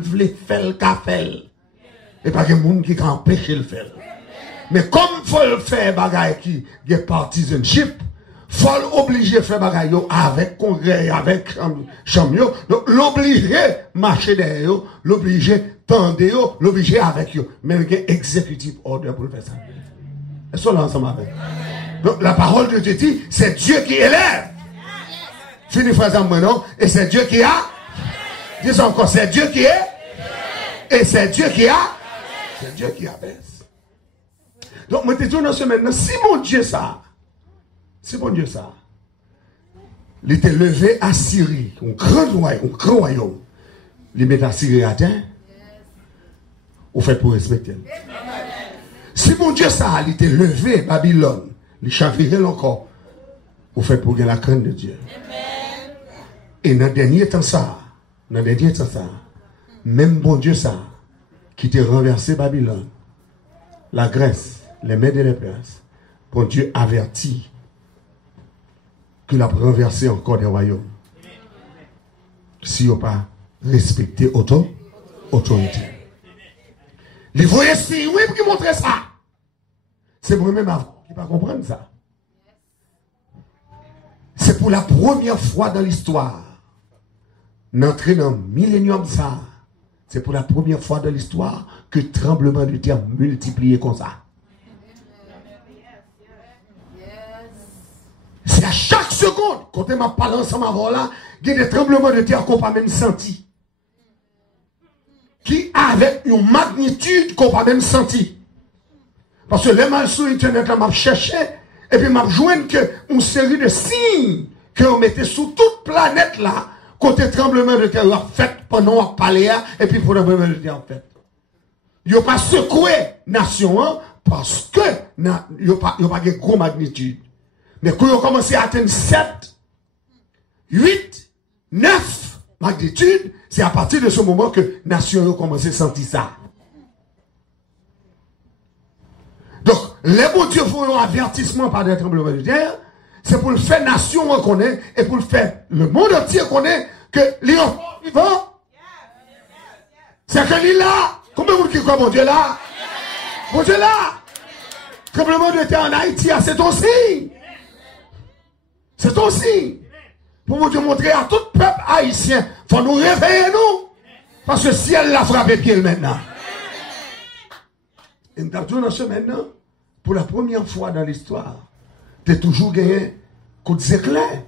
voulait faire le café. Et pas que monde qui empêche le faire. Mais comme il faut le faire bagaille qui est partisanship, faut l'obliger faire bagaille avec congrès, avec chambre, donc l'obliger marcher derrière, l'obliger tendre, l'obliger avec eux. Mais il y a executive order pour le faire ça. Est-ce qu'on est ensemble avec? Donc la parole de Dieu dit, c'est Dieu qui élève. Fini phrase en moi, non? Et c'est Dieu qui a. Dis encore, c'est Dieu qui est. Et c'est Dieu qui a. C'est Dieu qui abaisse. Donc, moi, je te dis dans ce maintenant, si mon Dieu ça, il était levé à Syrie, un grand royaume, il met à Syrie à terre, on fait pour respecter. Si mon Dieu ça, il était levé à Babylone, il chavirait encore, on fait pour gagner la crainte de Dieu. Et dans le dernier temps ça, même bon Dieu ça, qui t'a renversé Babylone, la Grèce, les Mèdes et les Perses, bon Dieu avertit qu'il a renversé encore des royaumes. Si on n'a pas respecté autorité. Les voyez si, oui, qui montrer ça. C'est moi-même avant qui ne pas comprendre ça. C'est pour la première fois dans l'histoire, d'entrer dans le millénium ça, c'est pour la première fois dans l'histoire que le tremblement de terre multiplié comme ça. C'est à chaque seconde, quand on m'a parlé ensemble avant là, il y a des tremblements de terre qu'on n'a pas même senti. Qui avec une magnitude qu'on n'a pas même senti. Parce que les mal sur Internet là, m'a cherché, et puis m'a joint que une série de signes qu'on mettait sur toute planète là, côté tremblement de terre a fait pendant qu'on parlait, et puis pour le tremblement de terre en fait. Il n'y a pas secoué nation hein, parce que il n'y a pas de gros magnitude. Mais quand ils ont commencé à atteindre 7, 8, 9 magnitudes, c'est à partir de ce moment que les nations ont commencé à sentir ça. Donc, les bons dieux font un avertissement par des tremblements de terre, c'est pour le faire nation reconnaître et pour le faire le monde entier reconnaître que les enfants vivants, c'est que l'île là, combien de monde qui croit mon Dieu là? Mon Dieu là! Tremblement de terre en Haïti, c'est ton signe. C'est ton signe. Pour vous montrer à tout peuple haïtien, il faut nous réveiller nous. Parce que si elle l'a frappé pied maintenant. Et nous avons dans ce maintenant, pour la première fois dans l'histoire, tu as toujours gagné coup d'éclair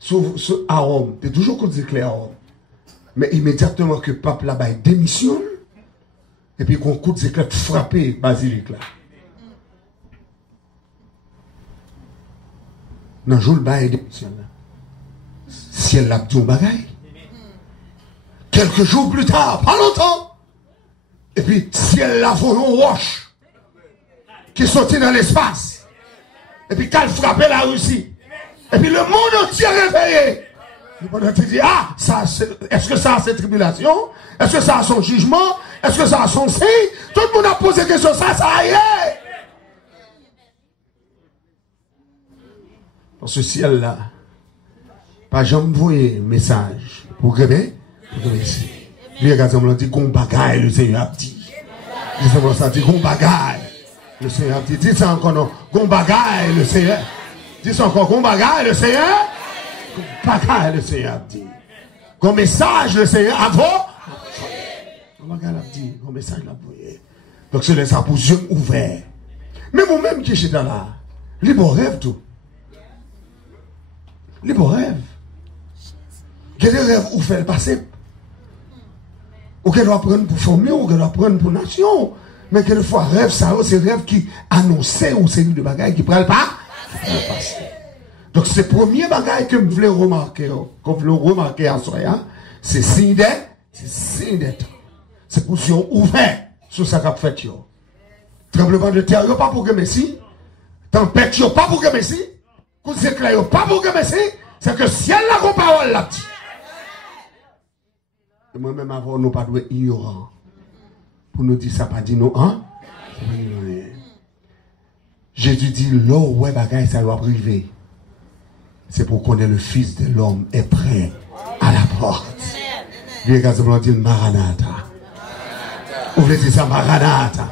sur Rome. Tu as toujours coup d'éclair à Rome. Mais immédiatement que le pape là-bas démissionne, et puis qu'on coup d'éclair frappé basilique là. Dans le jour de bail démissionne là. Si elle l'a dit au bagaille. Quelques jours plus tard, pas longtemps. Et puis, si elle l'a volé en roche, qui est sorti dans l'espace. Et puis, qu'elle frappait la Russie. Et puis, le monde entier réveillé. Le monde entier dit, ah, est-ce que ça a ses tribulations? Est-ce que ça a son jugement? Est-ce que ça a son signe? Tout le monde a posé question, ça y est. Parce que si elle l'a, pas jamais envoyé message pour gagner ici. Lui, regarde, dit qu'on bagaille, le Seigneur a dit. Dis ça dit qu'on bagaille, le Seigneur a dit. Dis ça encore non, qu'on bagaille, le Seigneur. Dis ça encore, qu'on bagaille, le Seigneur. Qu'on bagaille, le Seigneur a dit. Qu'on message, le Seigneur a dit. Qu'on bagaille, a dit. Qu'on message, l'a envoyé. Donc, c'est les appositions ouverts. Mais moi-même qui suis dans là, les beaux rêves tout. Les beaux rêves. Quel est le rêve où fait le passé? Ou qu'elle doit prendre pour former, ou qu'elle doit prendre pour nation. Mais quelquefois, rêve, ça, c'est rêve qui annonçait ou c'est de bagaille qui ne prend pas le passé. Donc, c'est le premier bagaille que je voulais remarquer, à soi, c'est signe d'être. C'est position ouverte sur ça qu'a fait. Tremblement de terre, pas pour que Messi. Tempête, pas pour que Messi. Coup d'éclair, pas pour que Messi. C'est que ciel la parole là dit. Et moi-même avant, nous pas doué ignorant. Pour nous dire ça, pas dit nous, hein? Jésus dit, l'eau, ouais, bagaille, ça doit priver. C'est pour qu'on ait le Fils de l'homme est prêt à la porte. Dieu quasiment dit Maranatha. Vous voulez dire ça, Maranatha?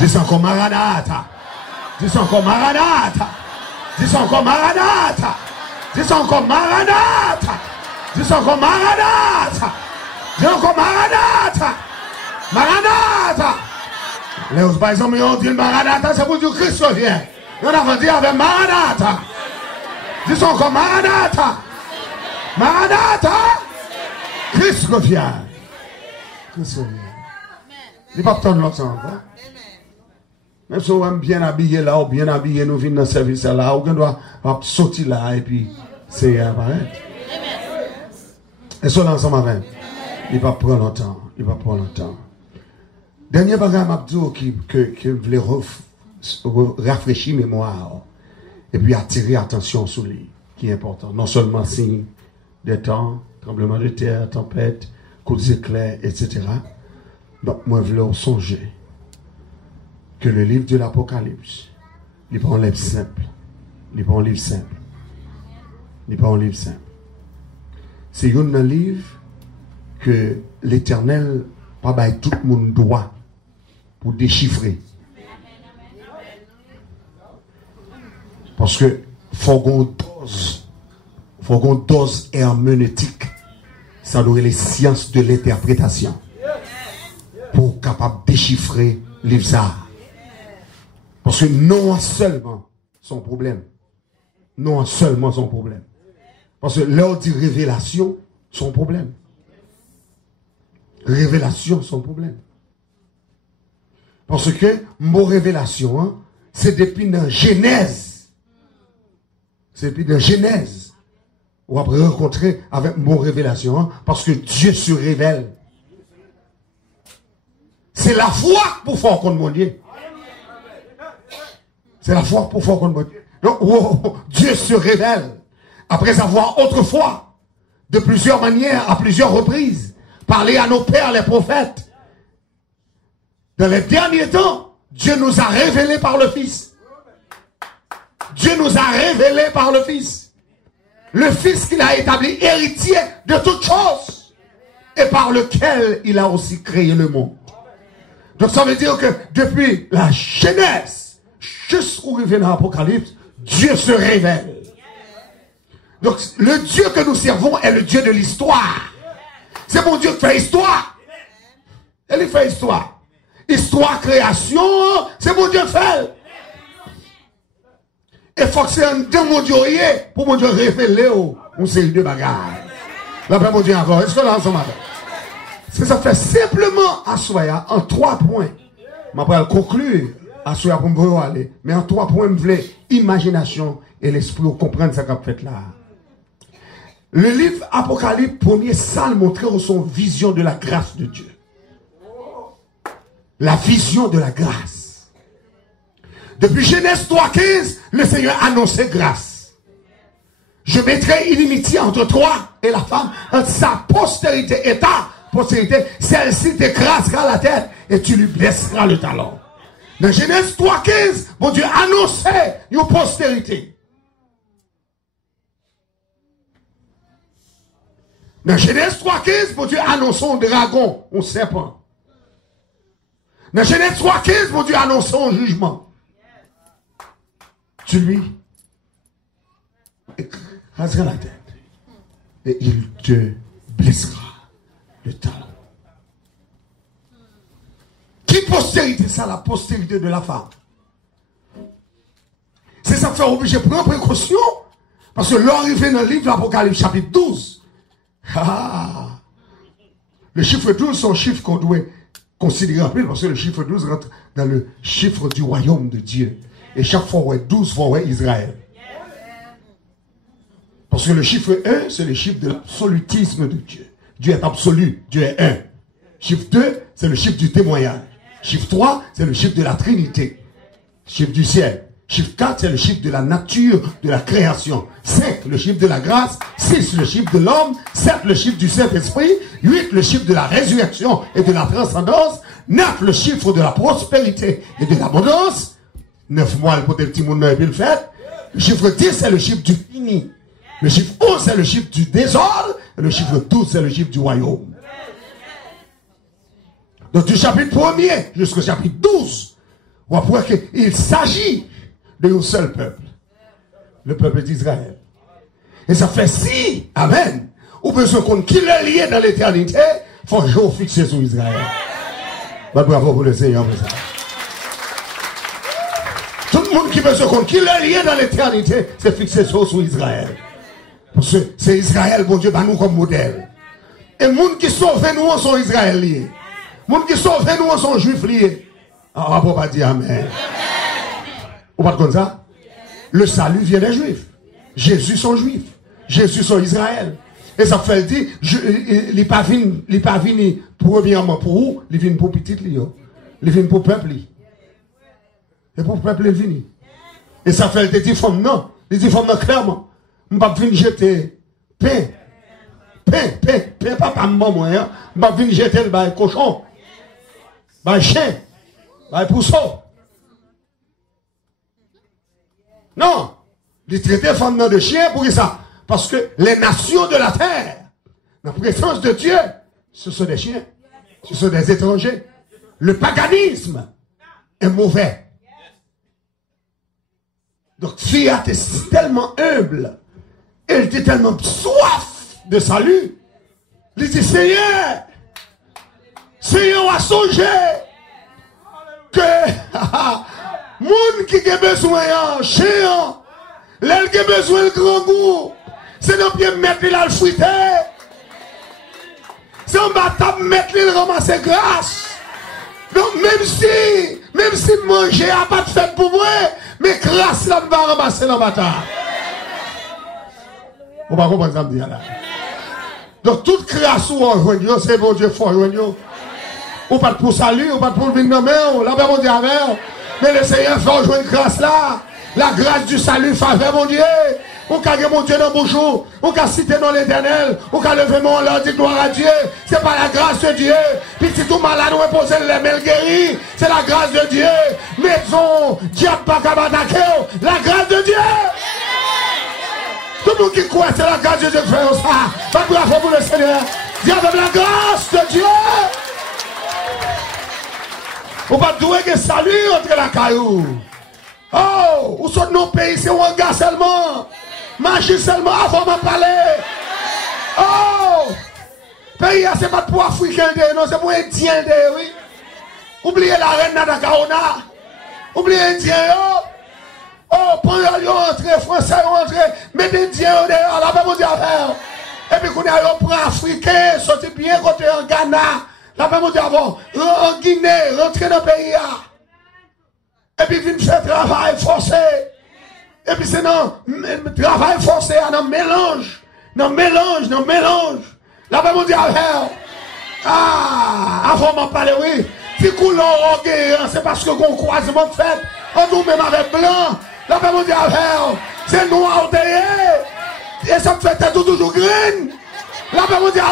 Dis encore Maranatha. Dis encore Maranatha. Dis encore Maranatha. Dis encore Maranatha. Dis encore Maranatha. Dis encore Maranatha. Maranatha. Les autres, par exemple, ils ont dit Maranatha, c'est pour dire Christ revient. On a dit avec Maranatha. Dis encore Maranatha. Maranatha. Christ revient. Christ revient. Il n'y a pas de temps de l'autre encore. Même si on est bien habillé là, ou bien habillé, nous venons dans le service là, ou on doit sortir là, et puis c'est apparaître. Et ça, ensemble avec. Il va prendre longtemps. Il va prendre longtemps. Dernier bagage Mabdou qui voulait rafraîchir mémoire et puis attirer attention sur lui, qui est important. Non seulement signe des temps, tremblement de terre, tempête, coups d'éclairs, etc. Donc, moi, je voulais songer que le livre de l'Apocalypse, il n'est pas un livre simple. Il n'est pas un livre simple. Il n'est pas un livre simple. C'est un livre que l'Éternel, pas bail tout le monde droit pour déchiffrer. Parce que faut qu'on dose herméneutique. Ça doit être les sciences de l'interprétation pour capable déchiffrer livre ça. Parce que non seulement son problème. Non seulement son problème. Parce que l'heure dit révélation, son problème. Révélation, son problème. Parce que mot révélation, hein, c'est depuis la Genèse. C'est depuis la Genèse. On va rencontrer avec mot révélation, hein, parce que Dieu se révèle. C'est la foi pour faire contre mon Dieu. C'est la foi pour faire contre mon Dieu. Donc, oh, Dieu se révèle. Après avoir autrefois, de plusieurs manières, à plusieurs reprises, parlé à nos pères, les prophètes. Dans les derniers temps, Dieu nous a révélé par le Fils. Dieu nous a révélé par le Fils. Le Fils qu'il a établi héritier de toutes choses. Et par lequel il a aussi créé le monde. Donc ça veut dire que depuis la Genèse, jusqu'au revient dans l'Apocalypse, Dieu se révèle. Donc le Dieu que nous servons est le Dieu de l'histoire. C'est mon Dieu qui fait histoire. Il fait histoire. Histoire, création, c'est mon Dieu qui fait. Et il faut que c'est un Dieu, mon Dieu, pour mon Dieu révéler une série de bagages. Là, mon Dieu encore. Est-ce que là, ensemble avec? C'est ça fait simplement à Soya en 3 points. Je vais conclure à Soya pour me aller. Mais en 3 points, je voulais imagination et l'esprit pour comprendre ce qu'on a fait là. Le livre Apocalypse, premier salle montrait son vision de la grâce de Dieu. La vision de la grâce. Depuis Genèse 3,15, le Seigneur annonçait grâce. Je mettrai inimitié entre toi et la femme, entre sa postérité et ta postérité. Celle-ci t'écrasera la tête et tu lui blesseras le talon. Dans Genèse 3,15, mon Dieu annonçait une postérité. Dans Genèse 3,15, mon Dieu annonçait un dragon, un serpent. Dans Genèse 3,15, mon Dieu annonçait un jugement. Tu lui écraseras la tête et il te blessera le talon. Qui postérité ça? La postérité de la femme. C'est ça qui fait obligé de prendre précaution. Parce que l'arrivée dans le livre de l'Apocalypse chapitre 12. Le chiffre 12, c'est un chiffre qu'on doit considérer en plus, parce que le chiffre 12 rentre dans le chiffre du royaume de Dieu. Et chaque fois, ouais, 12 fois, ouais, Israël. Parce que le chiffre 1, c'est le chiffre de l'absolutisme de Dieu. Dieu est absolu, Dieu est un. Chiffre 2, c'est le chiffre du témoignage. Chiffre 3, c'est le chiffre de la Trinité. Chiffre du ciel. Chiffre 4, c'est le chiffre de la nature, de la création. 5, le chiffre de la grâce. 6, le chiffre de l'homme. 7, le chiffre du Saint-Esprit. 8, le chiffre de la résurrection et de la transcendance. 9, le chiffre de la prospérité et de l'abondance. 9 mois pour des petits monde et puis le fait. Le chiffre 10, c'est le chiffre du fini. Le chiffre 11, c'est le chiffre du désordre. Et le chiffre 12, c'est le chiffre du royaume. Donc du chapitre 1er jusqu'au chapitre 12, on va voir qu'il s'agit d'un seul peuple. Le peuple d'Israël. Et ça fait si, amen, ou besoin qu'on qui est lié dans l'éternité, il faut jour fixer sur Israël. Bah, bravo pour le Seigneur pour ça. Tout le monde qui veut se compte qu'il est lié dans l'éternité, c'est fixé sur Israël. Parce que c'est Israël, bon Dieu, bah nous comme modèle. Et les gens qui sauvent nous sont Israël liés. Les gens qui sauvent nous sont juifs liés. Ah, on ne peut pas dire amen. On pas comme ça? Le salut vient des juifs. Jésus sont juifs. Jésus sont Israël. Et ça fait dire, il n'est pas venu premièrement pour vous, il vient pour petit Lio. Il vient pour peuple. Et pour peuple, il vient. Et ça fait dire, femme non. Il dit, femme non, clairement. Je ne vais pas venir jeter pain, papa, maman, hein. Je ne vais pas venir jeter le cochon, le chien, le pousseau. Non. Il traite femme de chien pour ça. Parce que les nations de la terre, la présence de Dieu, ce sont des chiens. Ce sont des étrangers. Le paganisme est mauvais. Donc, Fiat est tellement humble. Elle était tellement soif de salut. Il dit, Seigneur, a songé que, moun qui a besoin d'un chien, l'elle qui a besoin de grand goût, c'est de bien mettre là le fruité. C'est un bâtard mettre le ramasser grâce. Donc même si manger n'a pas de fait pour moi, mais grâce là va ramasser dans le bâtard. On va comprendre ça me dire là. Donc toute grâce où on rejoint, c'est bon Dieu faut rejoindre. Ou pas pour salut, ou pas pour venir dans la main, là ben bon Dieu avec. Mais le Seigneur fait rejoindre grâce là. La grâce du salut faveur mon Dieu. Ou qu'à mon Dieu dans mon jour, ou qu'à citer dans l'éternel, ou qu'à lever mon là, dit gloire à Dieu. C'est pas la grâce de Dieu. Puis si tout malade, on poser les mains guéris, c'est la grâce de Dieu. Maison, diable pas qu'à m'attaquer, la grâce de Dieu. Tout le monde qui croit, c'est la grâce de Dieu qui fait ça. Pas bravo pour le Seigneur. Dieu avec la grâce de Dieu. On va douer que salut entre la caillou. Oh, où sont nos pays, c'est un gars seulement. Marcher seulement avant de parler. Oh, pays, c'est pas pour Africain, non, c'est pour Indien, oui. Oubliez la reine Nadakaona. Oubliez Indien, oh, pendant qu'ils entrent, Français entrent, mettez Indien dehors, là, pas mon Dieu faire. Et puis, qu'on a prend Africain, sortez bien côté en Ghana, là, pas mon Dieu avant, en Guinée, rentrer dans le pays. Et puis, vient faire travail forcé. Et puis, c'est non, travail forcé, non mélange. Non mélange. Là, ben, mon Dieu, avant m'en parler, oui. Si coulon, c'est parce que qu'on croisement fait, on nous même avec blanc. Là, ben, mon Dieu, c'est noir derrière. Et ça me fait toujours green. Là, ben, mon Dieu,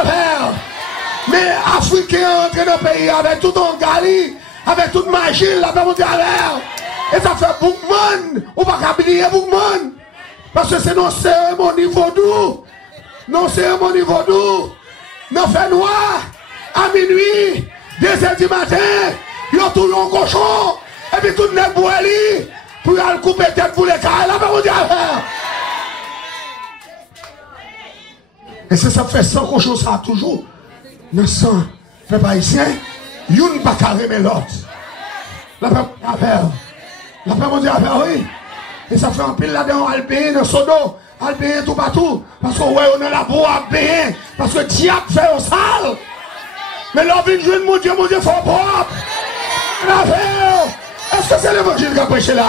mais Africains entrent dans le pays avec tout en Gali, avec toute magie, là, ben, mon Dieu, et ça fait beaucoup de monde. On va pas oublier beaucoup de monde. Parce que c'est nos cérémonies vaudou. Nos cérémonies vaudou. Nos fait noir. À minuit. 2h du matin. Ils ont toujours un cochon. Et puis tout le monde boit lui. Pour aller couper tête pour les cas. Là, on dit à faire. Et c'est ça fait 100 cochons, ça toujours. 900. Fait pas ici. Y'une pas carré mais l'autre. Là, on dit à faire. La paix, mon Dieu, oui. Et ça fait un pile là-dedans, Albéen, dans Sodo, Albéen tout partout. Parce que, ouais, on est là pour Albéen. Parce que diable fait au sale. Mais là, on vient jouer mon Dieu, faut propre. La paix, est-ce que c'est l'évangile qui a prêché là?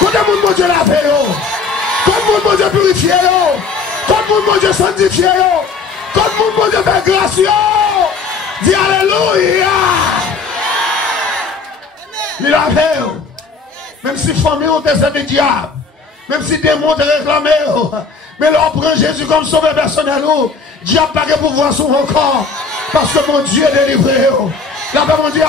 Quand le monde, mon Dieu, la paix, quand le monde, mon Dieu, purifié, quand le monde, mon Dieu, sanctifié, quand le monde, mon Dieu, fait grâce, dis Alléluia. Il a paix. Même si famille ont des diable, même si des démons te réclamé, mais là on prend Jésus comme sauveur personnel, diable pas de pouvoir sur mon corps, parce que mon Dieu est délivré. Là, mon Dieu,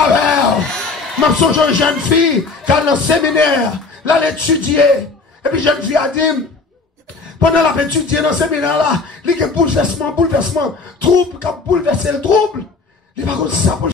m'a songe une jeune fille qui a dans le séminaire, là l'étudier, et puis jeune fille a dit, pendant la étudier dans le séminaire là, il y a bouleversement, trouble, qui a bouleversé le trouble, il va comme ça pour